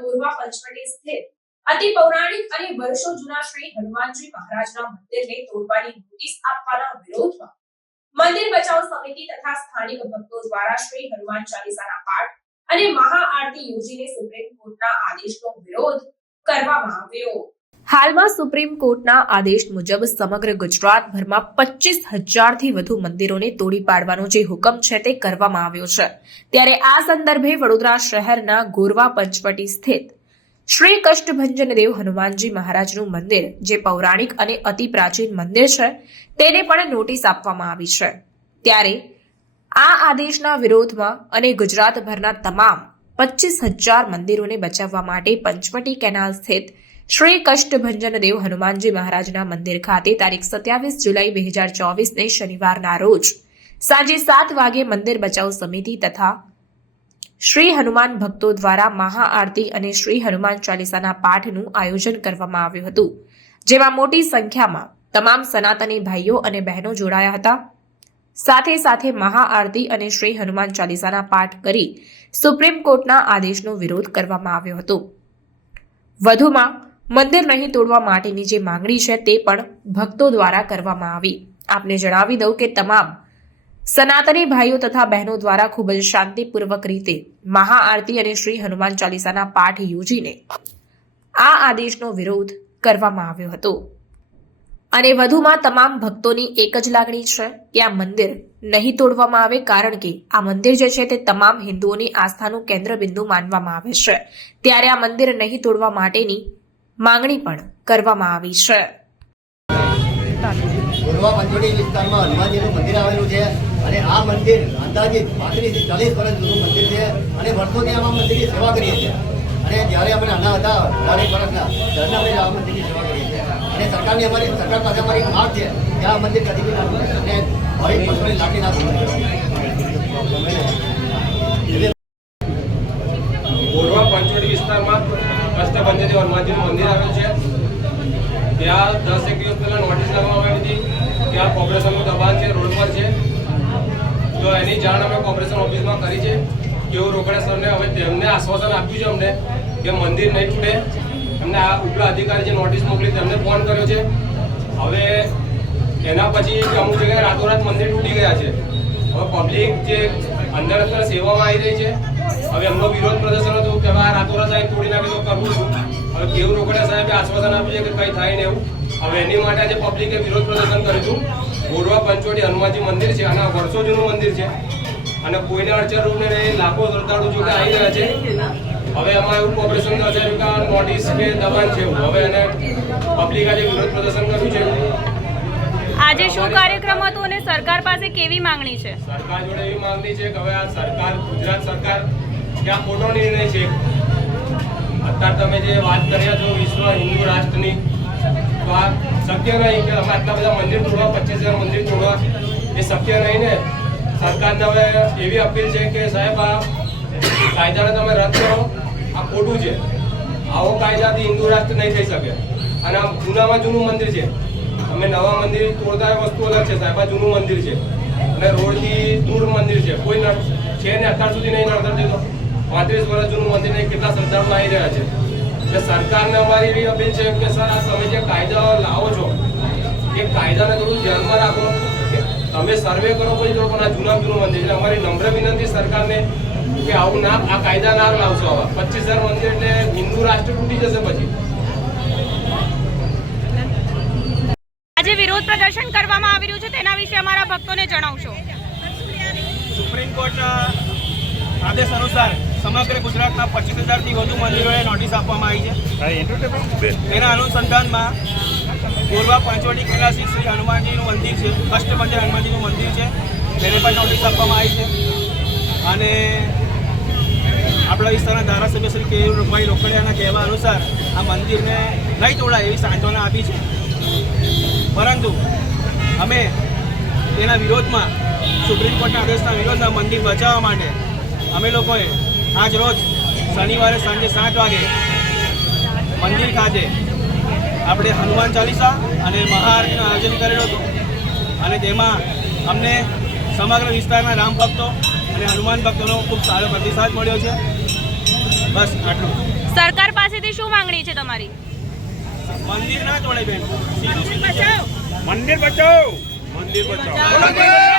પંચવટી સ્થિત અતિ પૌરાણિક અને વર્ષો જૂના શ્રી હનુમાનજી મહારાજના મંદિરને તોડવાની નોટિસ આપવાના વિરોધમાં મંદિર બચાવ સમિતિ તથા સ્થાનિક ભક્તો દ્વારા શ્રી હનુમાન ચાલીસાના પાઠ અને મહાઆરતી યોજીને સુપ્રીમ કોર્ટના આદેશનો વિરોધ કરવામાં આવ્યો. હાલમાં સુપ્રીમ કોર્ટના આદેશ મુજબ સમગ્ર ગુજરાતભરમાં પચીસ હજારથી વધુ મંદિરોને તોડી પાડવાનો જે હુકમ છે તે કરવામાં આવ્યો છે. ત્યારે આ સંદર્ભે વડોદરા શહેરના ગોરવા પંચવટી સ્થિત શ્રી કષ્ટભંજન દેવ હનુમાનજી મહારાજનું મંદિર, જે પૌરાણિક અને અતિ પ્રાચીન મંદિર છે, તેને પણ નોટિસ આપવામાં આવી છે. ત્યારે આ આદેશના વિરોધમાં અને ગુજરાતભરના તમામ પચીસ હજાર મંદિરોને બચાવવા માટે પંચવટી કેનાલ સ્થિત શ્રી કષ્ટભંજન દેવ હનુમાનજી મહારાજના મંદિર ખાતે તારીખ સત્યાવીસ જુલાઈ બે હજાર ચોવીસને શનિવારના રોજ સાંજે સાત વાગે મંદિર બચાવ સમિતિ તથા શ્રી હનુમાન ભક્તો દ્વારા મહાઆરતી અને શ્રી હનુમાન ચાલીસાના પાઠનું આયોજન કરવામાં આવ્યું હતું, જેમાં મોટી સંખ્યામાં તમામ સનાતની ભાઈઓ અને બહેનો જોડાયા હતા. સાથે સાથે મહાઆરતી અને શ્રી હનુમાન ચાલીસાના પાઠ કરી સુપ્રીમ કોર્ટના આદેશનો વિરોધ કરવામાં આવ્યો હતો. વધુમાં મંદિર નહીં તોડવા માટેની જે માંગણી છે તે પણ ભક્તો દ્વારા કરવામાં આવી. આપને જણાવી દઉં કે તમામ સનાતની ભાઈઓ તથા બહેનો દ્વારા ખૂબ જ શાંતિપૂર્વક રીતે મહાઆરતી અને શ્રી હનુમાન ચાલીસાના પાઠ યોજીને આ આદેશનો વિરોધ કરવામાં આવ્યો હતો. અને વધુમાં તમામ ભક્તોની એક જ લાગણી છે કે આ મંદિર નહીં તોડવામાં આવે કારણ કે આ મંદિર જે છે તે તમામ હિન્દુઓની આસ્થાનું કેન્દ્રબિંદુ માનવામાં આવે છે. ત્યારે આ મંદિર નહીં તોડવા માટેની માંગણી પણ કરવામાં આવી છે. ગોરવા પંચવટી વિસ્તારમાં હનુમાનજીનું મંદિર આવેલું છે અને આ મંદિર અંદાજિત પાંત્રીસથી ચાલીસ વર્ષ જૂનું મંદિર છે અને વર્ષોથી આમાં મંદિરની સેવા કરીએ છીએ. અને જ્યારે અમે નાના હતા ચાલીસ વર્ષના મંદિરની સેવા કરીએ છીએ. અને સરકારની અમારી સરકાર પાસે અમારી માંગ છે કે આ મંદિર કદી બી અને ભાવિક લાગણી ના તોડે ગોરવા પંચવટી વિસ્તારમાં કષ્ટભંજન હનુમાનજીનું મંદિર આવેલું છે ત્યાં દસ એક દિવસ પહેલા નોટિસ લગાવવામાં આવી હતી ત્યાં કોર્પોરેશનનું દબાણ છે, રોડ પર છે. તો એની જાણ અમે કોર્પોરેશન ઓફિસમાં કરી છે, કેવું રોકડા સરને હવે તેમને આશ્વાસન આપ્યું છે અમને કે મંદિર નહીં તૂટે. એમને આ ઉપલા અધિકારી જે નોટિસ મોકલી તેમને ફોન કર્યો છે. હવે એના પછી અમુક જગ્યાએ રાતોરાત મંદિર તૂટી ગયા છે. હવે પબ્લિક જે અંદર અંદર સેવામાં આવી રહી છે, હવે એમનો વિરોધ પ્રદર્શન હતું કે આ રાતોરાત સાહેબ તોડી નાખે તો કરવું છું હવે કેવું રોકડા સાહેબે આશ્વાસન આપ્યું છે કે કંઈ થાય ને એવું? હવે એની માટે આજે પબ્લિકે વિરોધ પ્રદર્શન કર્યું હતું. પંચવટી હનુમાનજી મંદિર છે અને વર્ષો જૂનું મંદિર છે. અને કોઈને અડચણ રૂપ ને લાખો શ્રદ્ધાળુ જો કે આવી રહ્યા છે. હવે એમાં એવું ઓપરેશન છે કે નોટિસ કે દબાણ છે હવે એને પબ્લિક આજે વિરોધ પ્રદર્શન કર્યું છે. આજે શું કાર્યક્રમ હતો અને સરકાર પાસે કેવી માંગણી છે? સરકાર જોડે એવી માંગણી છે કે હવે આ સરકાર ગુજરાત સરકાર કે આ ખોટો નિર્ણય છે. અત્યારે તમે જે વાત કર્યા છો વિશ્વ હિન્દુ રાષ્ટ્રની તો આ શક્ય નહીં કે અમે આટલા બધા મંદિર તોડવા પચીસ હજાર મંદિર તોડવા, એ શક્ય નહીં ને. સરકારને હવે એવી અપીલ છે કે સાહેબ, આ કાયદાને તમે રદ કરો. આ ખોટું છે. આવો કાયદાથી હિન્દુ રાષ્ટ્ર નહીં થઈ શકે. અને આ જૂનામાં જૂનું મંદિર છે. અમે નવા મંદિર તોડતા વસ્તુ અલગ છે સાહેબ, આ જૂનું મંદિર છે. અને રોડથી દૂર મંદિર છે. કોઈ છે ને અત્યાર સુધી નહીં નડતર થતો પાંત્રીસ વર્ષ જૂનું મંદિર કેટલા શ્રદ્ધાળુ આવી રહ્યા છે. એટલે સરકારને અમારી એવી અપીલ છે કે સર આ તમે જે કાયદા લાવો છો એ કાયદાને થોડું ધ્યાનમાં રાખો. તમે સર્વે કરો પછી તો પણ આ જૂના જૂનું મંદિર. એટલે અમારી નમ્ર વિનંતી સરકારને કે આવું ના આ કાયદા ના લાવશો આવા. પચીસ હજાર મંદિર એટલે હિન્દુ રાષ્ટ્ર તૂટી જશે પછી. આજે વિરોધ પ્રદર્શન કરવામાં આવી રહ્યું છે તેના વિશે અમારા ભક્તોને જણાવશો. સુપ્રીમ કોર્ટના આદેશ અનુસાર સમગ્ર ગુજરાતના પચીસ હજારથી વધુ મંદિરોએ નોટિસ આપવામાં આવી છે. તેના અનુસંધાનમાં ગોરવા પંચવટી કૈલાસી શ્રી હનુમાનજીનું મંદિર છે કષ્ટભંજન હનુમાનજીનું મંદિર છે તેને પણ નોટિસ આપવામાં આવી છે. અને આપણા વિસ્તારના ધારાસભ્ય શ્રી કે. રૂપાણી લોકડિયાના કહેવા અનુસાર આ મંદિરને નહીં તોડાય એવી સાંત્વના આપી છે. પરંતુ અમે તેના વિરોધમાં સુપ્રીમ કોર્ટના આદેશના વિરોધમાં મંદિર બચાવવા માટે અમે લોકોએ આજ રોજ શનિવારે સાંજે સાત વાગે મંદિર ખાતે આપણે હનુમાન ચાલીસા અને મહાઆરતીનું આયોજન કરેલું હતું. અને તેમાં અમને સમગ્ર વિસ્તારના રામ ભક્તો અને હનુમાન ભક્તોનો ખૂબ સારો પ્રતિસાદ મળ્યો છે. બસ આટલું. સરકાર પાસેથી શું માંગણી છે તમારી? મંદિર ના તોડે બેન. મંદિર બચાવ. મંદિર બચાવો.